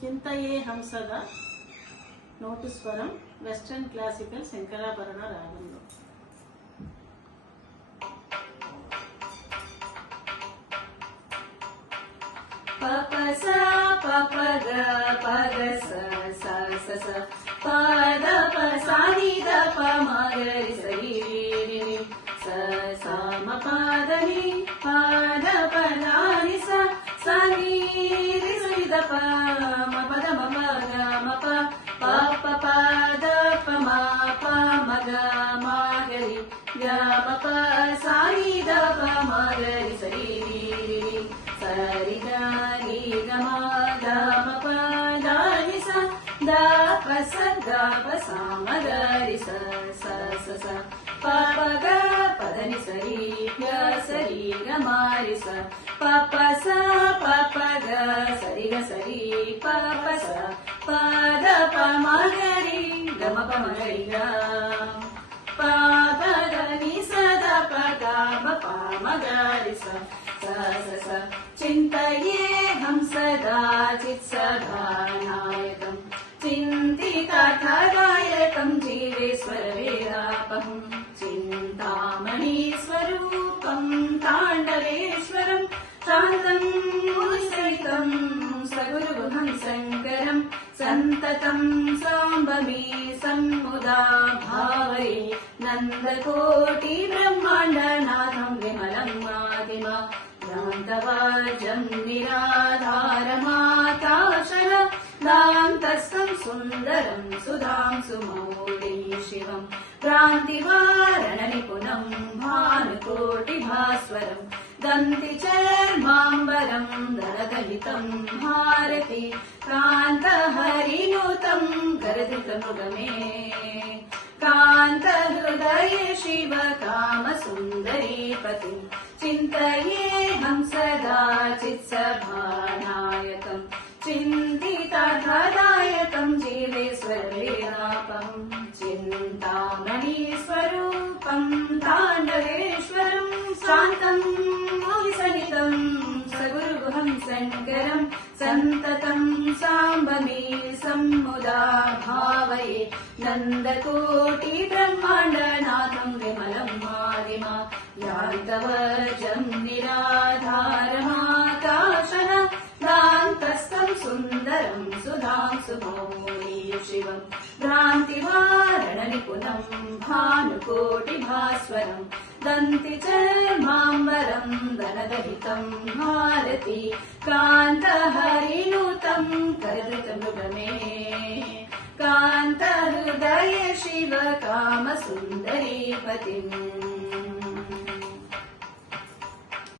ಚಿಂತೆಯೇ ಹಂಸದ ನೋಟು ಸ್ವರಂ ವೆಸ್ಟರ್ನ್ ಕ್ಲಾಸಿಕಲ್ ಶಂಕರಾಭರಣ ರಾಗಂలో ಪಪ ಸ ಪಪ ಗ ಪಗ ಸ ಸ ಸ ಸ ಪದ ಪ ಸಾ ನಿ ದ ಪ ಮ ಗ ರಿ ಸ ರಿ ರಿ ಸ ಸ ಮ ಪದ ನಿ ಪದ ಪ ನ ರಿ ಸ ಸ ನಿ ರಿ ಸ ರಿ ದ ಪ ಮ ಪದ ಮ ಪ ಗ ಮ ಪ ಪ ಪ ಪ ದ ಪ ಮ ಪ ಮ ಗ ಮ ಗ ರಿ ಗ ಮ ಪ ಸಾ ನಿ ದ ಪ ಮ ಗ ರಿ ಸ ರಿ ರಿ ಸ ರಿ ಗ ರಿ ಗ ಮ ಗ ಮ ಪ ದ ನಿ ಸ ದ ಪ ಸ ಗ ಪ ಸ ಮ ಗ ರಿ ಸ ಸ ಸ ಸ ಪ ಪ ಗ ಪ ದ ನಿ ಸ ರಿ ಗ ಸ ರಿ ಗ ಮ ರಿ ಸ ಪ ಪ ಸ ಪ ಪ ಗ ಸ ರಿ ಗ ಸ ರಿ ಪ ಪ ಸ ಪ ದ ಪ ಮ ಗ ರಿ ಗ ಮ ಪ ಮ ಗ ರಿ ಗ ಪ ದ ಗ ನಿ ಸ ದ ಪ ಗ ಮ ಪ ಮ ಗ ರಿ ಸ ಸ ಸ ಸ ಚಿಂತೆಯೇ ಹಂಸದ ಚಿತ್ಸಧಾನಾಯಕಂ ಚಿಂತಿತಾರ್ಥದಾಯಕಂ ಜೀವೇಶ್ವರ ವೇದಾಪಹಂ ಚಿಂತಾಮಣಿ ಸ್ವರೂಪಂ ತಾಂಡವೇಶ್ವರಂ ಶಾಂತಂ ಮುನಿಸಹಿತಂ ಸಗುರುಗುಹಂ ಶಂಕರಂ ಸಂತತಂ ಸಾಂಬಮಿ ಸನ್ಮುದಾ ಭಾವಯೇ ನಂದಕೋಟಿ ಬ್ರಹ್ಮಾಂಡನಾಥಂ ವಿಮಲಂ ಆದಿಮ ಭ್ರಾಂತವಾಜಂ ನಿರಾಧಾರಮಾಕಾಶರ ದಾಂತಸ್ಥಂ ಸುಂದರಂ ಸುಧಾಂಸುಮೌಳಿ ಶಿವಂ ಭ್ರಾಂತಿವಾರಣ ನಿಪುಣಂ ಭಾನುಕೋಟಿಭಾಸ್ವರಂ ದಂತಿ ಚರ್ಮಾಂಬರಂ ದರದಲಿತಂ ಭಾರತಿ ಕಾಂತಹರಿನುತಂ ಗರದಿತಮೃಗಮೇ ಕಾಂತ ಹೃದಯ ಶಿವ ಕಾಮ ಸುಂದರಿ ಪತಿ ಚಿಂತೆಯೇ ಹಂಸದಾ ಚಿತ್ಸಭಾನಾಯಕಂ ಚಿಂತಿತಾರ್ಥದಾಯಕಂ ಜೀವೇಶ್ವರ ವೇದಾಪಹಂ ಚಿಂತಾಮಣಿ ಸ್ವರೂಪಂ ತಾಂಡವೇಶ್ವರಂ ಶಾಂತಂ ಮುನಿಸಹಿತಂ ಸಗುರುಗುಹಂ ಶಂಕರಂ ಸಂತತಂ ಸಾಂಬಮಿ ಸನ್ಮುದಾ ಭಾವಯೇ ನಂದಕೋಟಿ ಬ್ರಹ್ಮಾಂಡನಾಥಂ ವಿಮಲಂ ಆದಿಮ ಯಾಂತವಜಂ ನಿರಾಧಾರಮಾಕಾಶನ ದಾಂತಸ್ಥಂ ಸುಂದರಂ ಸುಧಾಂಸುಮೌಳಿ ಶಿವಂ ಭ್ರಾಂತಿವಾರಣ ನಿಪುಣಂ ಭಾನುಕೋಟಿಭಾಸ್ವರಂ ದಂತಿ ಚರ್ಮಾಂಬರಂ ದನದಹಿತಂ ಭಾರತಿ ಕಾಂತಹರಿನುತಂ ಕರದೃತಮೃಗಮೇ ಕಾಂತ ಹೃದಯ ಶಿವ ಕಾಮ ಸುಂದರಿ ಪತಿಂ